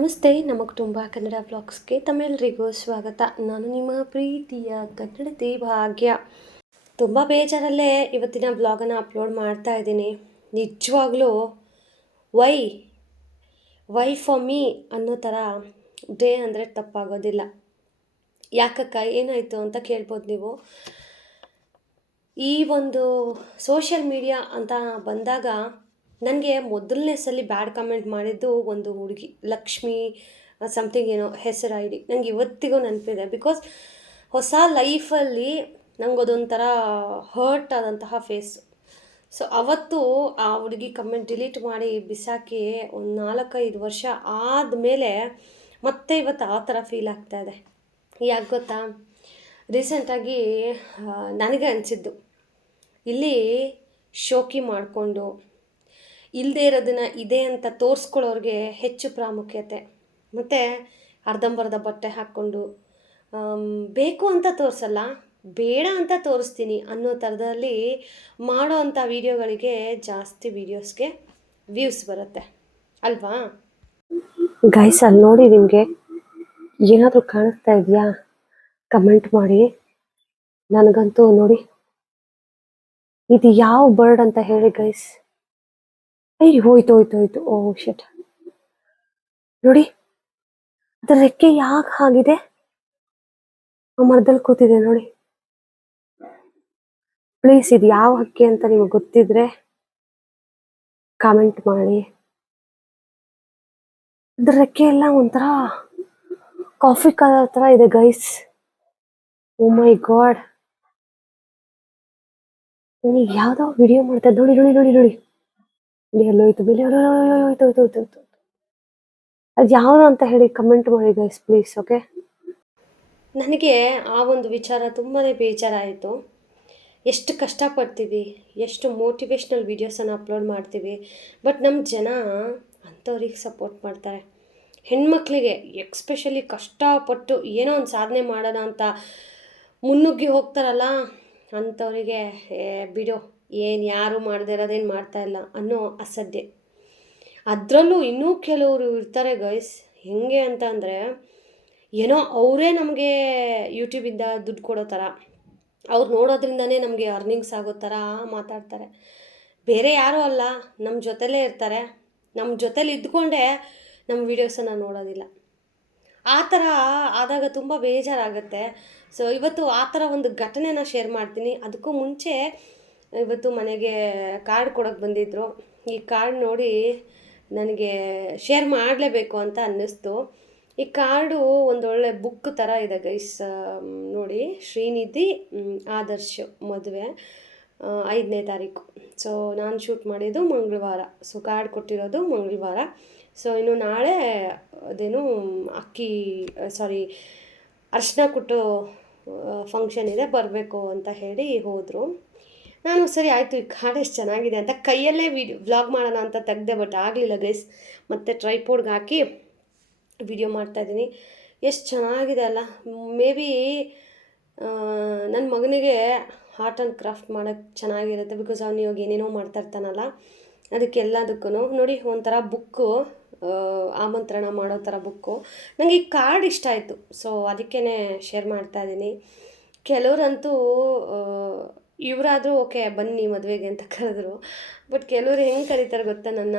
ನಮಸ್ತೆ ನಮ್ಮ ಕುಟುಂಬ ಕನ್ನಡ ವ್ಲಾಗ್ಸ್ಗೆ ತಮ್ಮೆಲ್ಲರಿಗೂ ಸ್ವಾಗತ. ನಾನು ನಿಮ್ಮ ಪ್ರೀತಿಯ ಕನ್ನಡತಿ ಭಾಗ್ಯ. ತುಂಬ ಬೇಜಾರಲ್ಲೇ ಇವತ್ತಿನ ವ್ಲಾಗನ್ನು ಅಪ್ಲೋಡ್ ಮಾಡ್ತಾ ಇದ್ದೀನಿ. ನಿಜವಾಗ್ಲೂ ವೈ ವೈ ಫಾರ್ ಮೀ ಅನ್ನೋ ಥರ ಡೇ ಅಂದರೆ ತಪ್ಪಾಗೋದಿಲ್ಲ. ಯಾಕಕ್ಕ ಏನಾಯಿತು ಅಂತ ಕೇಳ್ಬೋದು ನೀವು. ಈ ಒಂದು ಸೋಷಿಯಲ್ ಮೀಡಿಯಾ ಅಂತ ಬಂದಾಗ ನನಗೆ ಮೊದಲನೇ ಸಲ ಬ್ಯಾಡ್ ಕಮೆಂಟ್ ಮಾಡಿದ್ದು ಒಂದು ಹುಡುಗಿ, ಲಕ್ಷ್ಮಿ ಸಮಥಿಂಗ್ ಏನೋ ಹೆಸರು ಐಡಿ. ನನಗೆ ಇವತ್ತಿಗೂ ನೆನಪಿದೆ. ಬಿಕಾಸ್ ಹೊಸ ಲೈಫಲ್ಲಿ ನಂಗದೊಂಥರ ಹರ್ಟ್ ಆದಂತಹ ಫೇಸ್. ಸೊ ಅವತ್ತು ಆ ಹುಡುಗಿ ಕಮೆಂಟ್ ಡಿಲೀಟ್ ಮಾಡಿ ಬಿಸಾಕಿ ಒಂದು 4-5 ವರ್ಷ ಆದಮೇಲೆ ಮತ್ತೆ ಇವತ್ತು ಆ ಥರ ಫೀಲ್ ಆಗ್ತಾಯಿದೆ. ಯಾಕೆ ಗೊತ್ತಾ, ರೀಸೆಂಟಾಗಿ ನನಗೆ ಅನಿಸಿದ್ದು, ಇಲ್ಲಿ ಶೋಕಿ ಮಾಡಿಕೊಂಡು ಇಲ್ಲದೇ ಇರೋದನ್ನು ಇದೆ ಅಂತ ತೋರಿಸ್ಕೊಳ್ಳೋರಿಗೆ ಹೆಚ್ಚು ಪ್ರಾಮುಖ್ಯತೆ, ಮತ್ತು ಅರ್ಧಂಬರ್ಧ ಬಟ್ಟೆ ಹಾಕ್ಕೊಂಡು ಬೇಕು ಅಂತ ತೋರಿಸಲ್ಲ, ಬೇಡ ಅಂತ ತೋರಿಸ್ತೀನಿ ಅನ್ನೋ ಥರದಲ್ಲಿ ಮಾಡೋ ಅಂಥ ವೀಡಿಯೋಗಳಿಗೆ ಜಾಸ್ತಿ ವೀಡಿಯೋಸ್ಗೆ ವ್ಯೂಸ್ ಬರುತ್ತೆ ಅಲ್ವಾ ಗೈಸ್? ಅಲ್ಲಿ ನೋಡಿ, ನಿಮಗೆ ಏನಾದರೂ ಕಾಣಿಸ್ತಾ ಇದೆಯಾ? ಕಮೆಂಟ್ ಮಾಡಿ. ನನಗಂತೂ ನೋಡಿ, ಇದು ಯಾವ ಬರ್ಡ್ ಅಂತ ಹೇಳಿ ಗೈಸ್. ಹೋಯ್ತು. ಓ ಶಿಟ್. ನೋಡಿ, ಅದರ ರೆಕ್ಕೆ ಯಾಕೆ ಆಗಿದೆ? ಆ ಮರದಲ್ಲಿ ಕೂತಿದೆ ನೋಡಿ. ಪ್ಲೀಸ್, ಇದು ಯಾವ ಹಕ್ಕಿ ಅಂತ ನಿಮಗೆ ಗೊತ್ತಿದ್ರೆ ಕಾಮೆಂಟ್ ಮಾಡಿ. ಅದ್ರ ರೆಕ್ಕೆ ಎಲ್ಲ ಒಂಥರ ಕಾಫಿ ಕಲರ್ ಥರ ಇದೆ ಗೈಸ್. ಓ ಮೈ ಗಾಡ್. ನನಗೆ ಯಾವುದೋ ವಿಡಿಯೋ ಮಾಡ್ತಾ ನೋಡಿ. ಎಲ್ಲೋಯ್ತು ಬೆಲೆ, ಹೋಯ್ತು. ಅದು ಯಾವುದು ಅಂತ ಹೇಳಿ ಕಮೆಂಟ್ ಮಾಡಿ ಗೈಸ್ ಪ್ಲೀಸ್. ಓಕೆ, ನನಗೆ ಆ ಒಂದು ವಿಚಾರ ತುಂಬಾ ಬೇಜಾರಾಯಿತು. ಎಷ್ಟು ಕಷ್ಟಪಡ್ತೀವಿ, ಎಷ್ಟು ಮೋಟಿವೇಶ್ನಲ್ ವೀಡಿಯೋಸನ್ನು ಅಪ್ಲೋಡ್ ಮಾಡ್ತೀವಿ, ಬಟ್ ನಮ್ಮ ಜನ ಅಂಥವ್ರಿಗೆ ಸಪೋರ್ಟ್ ಮಾಡ್ತಾರೆ. ಹೆಣ್ಮಕ್ಳಿಗೆ ಎಕ್ಸ್ಪೆಷಲಿ ಕಷ್ಟಪಟ್ಟು ಏನೋ ಒಂದು ಸಾಧನೆ ಮಾಡೋಣ ಅಂತ ಮುನ್ನುಗ್ಗಿ ಹೋಗ್ತಾರಲ್ಲ, ಅಂಥವರಿಗೆ ಬಿಡೋ, ಏನು ಯಾರು ಮಾಡದೇ ಇರೋದೇನು ಮಾಡ್ತಾಯಿಲ್ಲ ಅನ್ನೋ ಅಸಡ್ಡೆ. ಅದರಲ್ಲೂ ಇನ್ನೂ ಕೆಲವರು ಇರ್ತಾರೆ ಗೈಸ್, ಹೆಂಗೆ ಅಂತ ಅಂದರೆ, ಏನೋ ಅವರೇ ನಮಗೆ ಯೂಟ್ಯೂಬಿಂದ ದುಡ್ಡು ಕೊಡೋ ಥರ, ಅವ್ರು ನೋಡೋದ್ರಿಂದನೇ ನಮಗೆ ಅರ್ನಿಂಗ್ಸ್ ಆಗೋ ಥರ ಮಾತಾಡ್ತಾರೆ. ಬೇರೆ ಯಾರೂ ಅಲ್ಲ, ನಮ್ಮ ಜೊತೆಲೇ ಇರ್ತಾರೆ, ನಮ್ಮ ಜೊತೇಲಿ ಇದ್ದುಕೊಂಡೇ ನಮ್ಮ ವೀಡಿಯೋಸನ್ನು ನೋಡೋದಿಲ್ಲ. ಆ ಥರ ಆದಾಗ ತುಂಬ ಬೇಜಾರಾಗುತ್ತೆ. ಸೊ ಇವತ್ತು ಆ ಥರ ಒಂದು ಘಟನೆನ ಶೇರ್ ಮಾಡ್ತೀನಿ. ಅದಕ್ಕೂ ಮುಂಚೆ ಇವತ್ತು ಮನೆಗೆ ಕಾರ್ಡ್ ಕೊಡೋಕ್ಕೆ ಬಂದಿದ್ದರು. ಈ ಕಾರ್ಡ್ ನೋಡಿ ನನಗೆ ಶೇರ್ ಮಾಡಲೇಬೇಕು ಅಂತ ಅನ್ನಿಸ್ತು. ಈ ಕಾರ್ಡು ಒಂದೊಳ್ಳೆ ಬುಕ್ ಥರ ಇದೆ ಗೈಸ್. ನೋಡಿ, ಶ್ರೀನಿಧಿ ಆದರ್ಶ್ ಮದುವೆ 5ನೇ ತಾರೀಕು. ಸೊ ನಾನು ಶೂಟ್ ಮಾಡಿದ್ದು ಮಂಗಳವಾರ, ಸೊ ಕಾರ್ಡ್ ಕೊಟ್ಟಿರೋದು ಮಂಗಳವಾರ. ಸೊ ಇನ್ನು ನಾಳೆ ಅದೇನು ಅರಿಶಿನ ಕುಟ್ಟು ಫಂಕ್ಷನ್ ಇದೆ, ಬರಬೇಕು ಅಂತ ಹೇಳಿ ಹೋದರು. ನಾನು ಸರಿ ಆಯಿತು, ಈ ಕಾರ್ಡ್ ಎಷ್ಟು ಚೆನ್ನಾಗಿದೆ ಅಂತ ಕೈಯಲ್ಲೇ ವ್ಲಾಗ್ ಮಾಡೋಣ ಅಂತ ತೆಗ್ದೆ, ಬಟ್ ಆಗಲಿಲ್ಲ ಗೈಸ್. ಮತ್ತು ಟ್ರೈಪೋಡ್ಗೆ ಹಾಕಿ ವಿಡಿಯೋ ಮಾಡ್ತಾಯಿದ್ದೀನಿ. ಎಷ್ಟು ಚೆನ್ನಾಗಿದೆ ಅಲ್ಲ. ಮೇ ಬಿ ನನ್ನ ಮಗನಿಗೆ ಆರ್ಟ್ ಆ್ಯಂಡ್ ಕ್ರಾಫ್ಟ್ ಮಾಡೋಕ್ಕೆ ಚೆನ್ನಾಗಿರುತ್ತೆ. ಬಿಕಾಸ್ ಅವನು ಇವಾಗ ಏನೇನೋ ಮಾಡ್ತಾಯಿರ್ತಾನಲ್ಲ, ಅದಕ್ಕೆಲ್ಲದಕ್ಕೂ ನೋಡಿ ಒಂಥರ ಬುಕ್ಕು, ಆಮಂತ್ರಣ ಮಾಡೋ ಥರ ಬುಕ್ಕು. ನನಗೆ ಈ ಕಾರ್ಡ್ ಇಷ್ಟ ಆಯಿತು, ಸೊ ಅದಕ್ಕೇ ಶೇರ್ ಮಾಡ್ತಾಯಿದ್ದೀನಿ. ಕೆಲವರಂತೂ ಇವರಾದರೂ ಓಕೆ ಬನ್ನಿ ಮದುವೆಗೆ ಅಂತ ಕರೆದ್ರು, ಬಟ್ ಕೆಲವರು ಹೆಂಗೆ ಕರೀತಾರೆ ಗೊತ್ತಾ ನನ್ನ,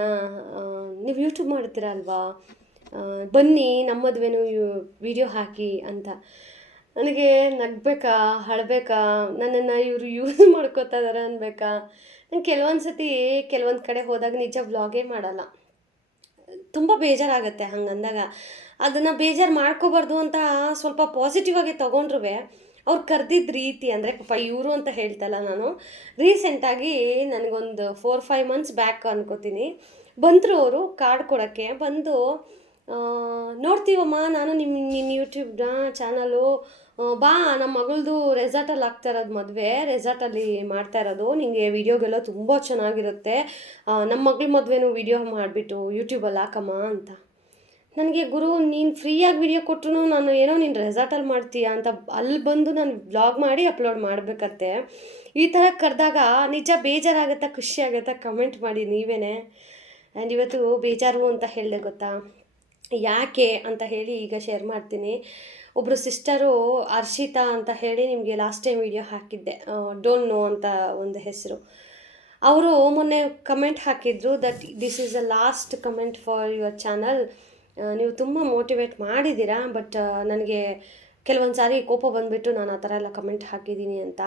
ನೀವು ಯೂಟ್ಯೂಬ್ ಮಾಡ್ತೀರಾ ಅಲ್ವಾ, ಬನ್ನಿ ನಮ್ಮ ಮದುವೆನೂ ವಿಡಿಯೋ ಹಾಕಿ ಅಂತ. ನನಗೆ ನಗಬೇಕಾ ಅಳಬೇಕಾ, ನನ್ನನ್ನು ಇವರು ಯೂಸ್ ಮಾಡ್ಕೋತಾ ಇದ್ದಾರೆ ಅನ್ಬೇಕಾ? ನಾನು ಕೆಲವೊಂದು ಕಡೆ ಹೋದಾಗ ನಿಜ ವ್ಲಾಗೇ ಮಾಡಲ್ಲ. ತುಂಬ ಬೇಜಾರಾಗುತ್ತೆ ಹಂಗಂದಾಗ. ಅದನ್ನು ಬೇಜಾರು ಮಾಡ್ಕೋಬಾರ್ದು ಅಂತ ಸ್ವಲ್ಪ ಪಾಸಿಟಿವ್ ಆಗಿ ತೊಗೊಂಡ್ರೂ ಅವ್ರು ಕರೆದಿದ್ದ ರೀತಿ ಅಂದರೆ, ಪಾಪ ಇವರು ಅಂತ ಹೇಳ್ತಲ್ಲ ನಾನು, ರೀಸೆಂಟಾಗಿ ನನಗೊಂದು 4-5 ಮಂತ್ಸ್ ಬ್ಯಾಕ್ ಅನ್ಕೋತೀನಿ, ಬಂದರು ಅವರು ಕಾರ್ಡ್ ಕೊಡೋಕ್ಕೆ. ಬಂದು ನೋಡ್ತೀವಮ್ಮ, ನಾನು ನಿನ್ನ ಯೂಟ್ಯೂಬ್ನ ಚಾನಲು, ಬಾ ನಮ್ಮ ಮಗಳದು ರೆಸಾರ್ಟಲ್ಲಿ ಆಗ್ತಾ ಇರೋದು ಮದುವೆ, ರೆಸಾರ್ಟಲ್ಲಿ ಮಾಡ್ತಾ ಇರೋದು, ನಿನಗೆ ವೀಡಿಯೋಗೆಲ್ಲ ತುಂಬ ಚೆನ್ನಾಗಿರುತ್ತೆ, ನಮ್ಮ ಮಗಳ ಮದುವೆನೂ ವೀಡಿಯೋ ಮಾಡಿಬಿಟ್ಟು ಯೂಟ್ಯೂಬಲ್ಲಿ ಹಾಕಮ್ಮ ಅಂತ. ನನಗೆ ಗುರು, ನೀನು ಫ್ರೀಯಾಗಿ ವೀಡಿಯೋ ಕೊಟ್ಟರು ನಾನು ಏನೋ ನೀನು ರೆಸಾರ್ಟಲ್ಲಿ ಮಾಡ್ತೀಯ ಅಂತ ಅಲ್ಲಿ ಬಂದು ನಾನು ವ್ಲಾಗ್ ಮಾಡಿ ಅಪ್ಲೋಡ್ ಮಾಡಬೇಕತ್ತೆ. ಈ ಥರ ಕರೆದಾಗ ನಿಜ ಬೇಜಾರಾಗುತ್ತಾ ಖುಷಿ ಆಗುತ್ತಾ ಕಮೆಂಟ್ ಮಾಡಿ ನೀವೇ. ಆ್ಯಂಡ್ ಇವತ್ತು ಬೇಜಾರು ಅಂತ ಹೇಳಿದೆ ಗೊತ್ತಾ, ಯಾಕೆ ಅಂತ ಹೇಳಿ ಈಗ ಶೇರ್ ಮಾಡ್ತೀನಿ. ಒಬ್ಬರು ಸಿಸ್ಟರು ಹರ್ಷಿತಾ ಅಂತ ಹೇಳಿ ನಿಮಗೆ ಲಾಸ್ಟ್ ಟೈಮ್ ವಿಡಿಯೋ ಹಾಕಿದ್ದೆ, ಡೋಂಟ್ ನೋ ಅಂತ ಒಂದು ಹೆಸರು. ಅವರು ಮೊನ್ನೆ ಕಮೆಂಟ್ ಹಾಕಿದ್ರು that this is the last comment for your channel. ನೀವು ತುಂಬ ಮೋಟಿವೇಟ್ ಮಾಡಿದ್ದೀರಾ, ಬಟ್ ನನಗೆ ಕೆಲವೊಂದು ಸಾರಿ ಕೋಪ ಬಂದುಬಿಟ್ಟು ನಾನು ಆ ಥರ ಎಲ್ಲ ಕಮೆಂಟ್ ಹಾಕಿದ್ದೀನಿ ಅಂತ.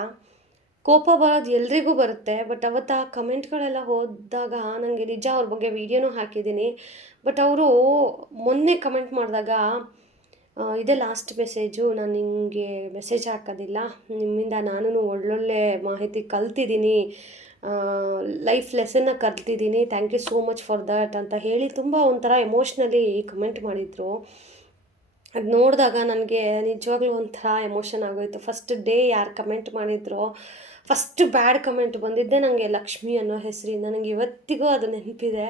ಕೋಪ ಬರೋದು ಎಲ್ರಿಗೂ ಬರುತ್ತೆ, ಬಟ್ ಅವತ್ತು ಆ ಕಮೆಂಟ್ಗಳೆಲ್ಲ ಓದಿದಾಗ ನನಗೆ ನಿಜ ಅವ್ರ ಬಗ್ಗೆ ವೀಡಿಯೋನೂ ಹಾಕಿದ್ದೀನಿ. ಬಟ್ ಅವರು ಮೊನ್ನೆ ಕಮೆಂಟ್ ಮಾಡಿದಾಗ ಇದೇ ಲಾಸ್ಟ್ ಮೆಸೇಜು, ನಾನು ನಿಮಗೆ ಮೆಸೇಜ್ ಹಾಕೋದಿಲ್ಲ, ನಿಮ್ಮಿಂದ ನಾನು ಒಳ್ಳೊಳ್ಳೆ ಮಾಹಿತಿ ಕಲ್ತಿದ್ದೀನಿ, ಲೈಫ್ ಲೆಸನ್ನ ಕಲ್ತಿದ್ದೀನಿ, thank you so much for that ಅಂತ ಹೇಳಿ ತುಂಬ ಒಂಥರ ಎಮೋಷ್ನಲಿ ಕಮೆಂಟ್ ಮಾಡಿದರು. ಅದು ನೋಡಿದಾಗ ನನಗೆ ನಿಜವಾಗ್ಲೂ ಒಂಥರ ಎಮೋಷನ್ ಆಗೋಯಿತು. ಫಸ್ಟ್ ಡೇ ಯಾರು ಕಮೆಂಟ್ ಮಾಡಿದ್ರು, ಫಸ್ಟ್ ಬ್ಯಾಡ್ ಕಮೆಂಟ್ ಬಂದಿದ್ದೆ ನನಗೆ ಲಕ್ಷ್ಮಿ ಅನ್ನೋ ಹೆಸರಿಂದ. ನನಗೆ ಇವತ್ತಿಗೂ ಅದು ನೆನಪಿದೆ.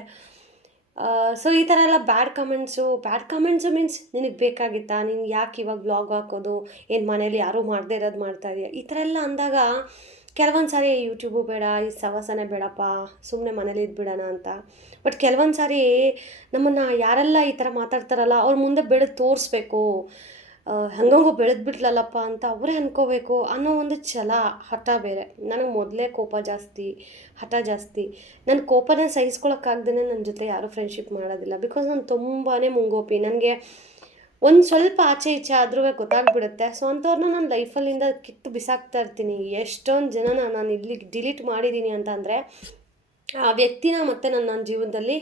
ಸೊ ಈ ಥರ ಎಲ್ಲ ಬ್ಯಾಡ್ ಕಮೆಂಟ್ಸು ಮೀನ್ಸ್ ನಿನಗೆ ಬೇಕಾಗಿತ್ತಾ, ನೀನು ಯಾಕೆ ಇವಾಗ ಬ್ಲಾಗ್ ಹಾಕೋದು, ಏನು ಮನೇಲಿ ಯಾರೂ ಮಾಡದೇ ಇರೋದು ಮಾಡ್ತಾ ಇದೆಯಾ, ಈ ಥರ ಎಲ್ಲ ಅಂದಾಗ ಕೆಲವೊಂದು ಸಾರಿ ಯೂಟ್ಯೂಬು ಬೇಡ, ಈ ಸವಾಸನೆ ಬೇಡಪ್ಪ, ಸುಮ್ಮನೆ ಮನೇಲಿ ಇದ್ಬಿಡೋಣ ಅಂತ. ಬಟ್ ಕೆಲವೊಂದು ಸಾರಿ ನಮ್ಮನ್ನು ಯಾರೆಲ್ಲ ಈ ಥರ ಮಾತಾಡ್ತಾರಲ್ಲ ಅವ್ರ ಮುಂದೆ ಬೆಳೆದು ತೋರಿಸ್ಬೇಕು, ಹಂಗಂಗೋ ಬೆಳೆದ್ಬಿಟ್ಲಲ್ಲಪ್ಪ ಅಂತ ಅವರೇ ಅನ್ಕೋಬೇಕು ಅನ್ನೋ ಒಂದು ಛಲ, ಹಠ ಬೇರೆ. ನನಗೆ ಮೊದಲೇ ಕೋಪ ಜಾಸ್ತಿ, ಹಠ ಜಾಸ್ತಿ. ನನ್ನ ಕೋಪನೇ ಸಹಿಸ್ಕೊಳಕ್ಕಾಗ್ದೇ ನನ್ನ ಜೊತೆ ಯಾರೂ ಫ್ರೆಂಡ್ಶಿಪ್ ಮಾಡೋದಿಲ್ಲ. ಬಿಕಾಸ್ ನಾನು ತುಂಬಾ ಮುಂಗೋಪಿ. ನನಗೆ ಒಂದು ಸ್ವಲ್ಪ ಆಚೆ ಈಚೆ ಆದ್ರೂ ಗೊತ್ತಾಗ್ಬಿಡುತ್ತೆ. ಸೊ ಅಂಥವ್ರನ್ನ ನಾನು ಲೈಫಲ್ಲಿಂದ ಕಿತ್ತು ಬಿಸಾಕ್ತಾ ಇರ್ತೀನಿ. ಎಷ್ಟೊಂದು ಜನನ ನಾನು ಇಲ್ಲಿ ಡಿಲೀಟ್ ಮಾಡಿದ್ದೀನಿ ಅಂತ ಅಂದರೆ ಆ ವ್ಯಕ್ತಿನ ಮತ್ತೆ ನನ್ನ ಜೀವನದಲ್ಲಿ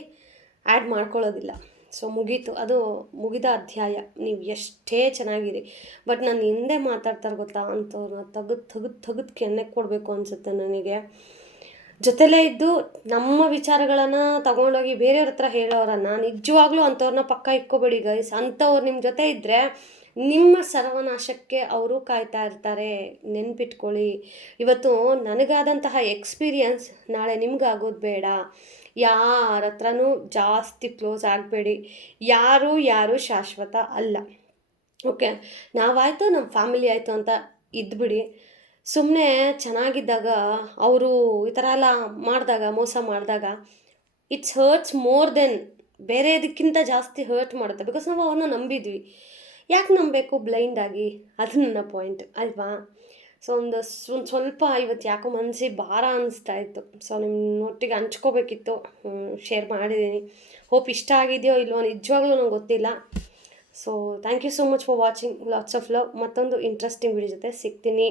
ಆ್ಯಡ್ ಮಾಡ್ಕೊಳ್ಳೋದಿಲ್ಲ. ಸೊ ಮುಗೀತು, ಅದು ಮುಗಿದ ಅಧ್ಯಾಯ. ನೀವು ಎಷ್ಟೇ ಚೆನ್ನಾಗಿರಿ, ಬಟ್ ನಾನು ಹಿಂದೆ ಮಾತಾಡ್ತಾರೆ ಗೊತ್ತಾ ಅಂಥವ್ರನ್ನ ತೆಗೆದು ಕೆನ್ನೆಗೆ ಕೊಡಬೇಕು ಅನಿಸುತ್ತೆ ನನಗೆ. ಜೊತೆಲೇ ಇದ್ದು ನಮ್ಮ ವಿಚಾರಗಳನ್ನು ತಗೊಂಡೋಗಿ ಬೇರೆಯವ್ರ ಹತ್ರ ಹೇಳೋರನ್ನು ನಿಜವಾಗ್ಲೂ ಅಂಥವ್ರನ್ನ ಪಕ್ಕ ಇಕ್ಕೋಬೇಡಿ ಗೈಸ್. ಅಂಥವ್ರು ನಿಮ್ಮ ಜೊತೆ ಇದ್ದರೆ ನಿಮ್ಮ ಸರ್ವನಾಶಕ್ಕೆ ಅವರು ಕಾಯ್ತಾ ಇರ್ತಾರೆ, ನೆನ್ಪಿಟ್ಕೊಳ್ಳಿ. ಇವತ್ತು ನನಗಾದಂತಹ ಎಕ್ಸ್ಪೀರಿಯನ್ಸ್ ನಾಳೆ ನಿಮ್ಗಾಗೋದು ಬೇಡ. ಯಾರ ಹತ್ರನೂ ಜಾಸ್ತಿ ಕ್ಲೋಸ್ ಆಗಬೇಡಿ. ಯಾರು ಶಾಶ್ವತ ಅಲ್ಲ. ಓಕೆ, ನಾವಾಯಿತು ನಮ್ಮ ಫ್ಯಾಮಿಲಿ ಆಯಿತು ಅಂತ ಇದ್ಬಿಡಿ. ಸುಮ್ಮನೆ ಚೆನ್ನಾಗಿದ್ದಾಗ ಅವರು ಈ ಥರ ಎಲ್ಲ ಮಾಡಿದಾಗ, ಮೋಸ ಮಾಡಿದಾಗ ಇಟ್ಸ್ ಹರ್ಟ್ಸ್ ಮೋರ್ ದೆನ್, ಬೇರೆ ಇದಕ್ಕಿಂತ ಜಾಸ್ತಿ ಹರ್ಟ್ ಮಾಡುತ್ತೆ. ಬಿಕಾಸ್ ನಾವು ಅವ್ರನ್ನ ನಂಬಿದ್ವಿ. ಯಾಕೆ ನಂಬಬೇಕು ಬ್ಲೈಂಡಾಗಿ? ಅದು ನನ್ನ ಪಾಯಿಂಟ್ ಅಲ್ವಾ. ಸೊ ಒಂದು ಸ್ವಲ್ಪ ಇವತ್ತು ಯಾಕೋ ಮನಸ್ಸಿಗೆ ಭಾರ ಅನ್ನಿಸ್ತಾ ಇತ್ತು. ಸೊ ನಿಮ್ಮೊಟ್ಟಿಗೆ ಹಂಚ್ಕೋಬೇಕಿತ್ತು, ಶೇರ್ ಮಾಡಿದ್ದೀನಿ. ಹೋಪ್ ಇಷ್ಟ ಆಗಿದೆಯೋ ಇಲ್ವೋ ನಿಜವಾಗ್ಲೂ ನಂಗೆ ಗೊತ್ತಿಲ್ಲ. So thank you so much for watching. Lots of love. ಮತ್ತೊಂದು ಇಂಟ್ರೆಸ್ಟಿಂಗ್ ವಿಡಿಯೋ ಜೊತೆ ಸಿಗ್ತೀನಿ.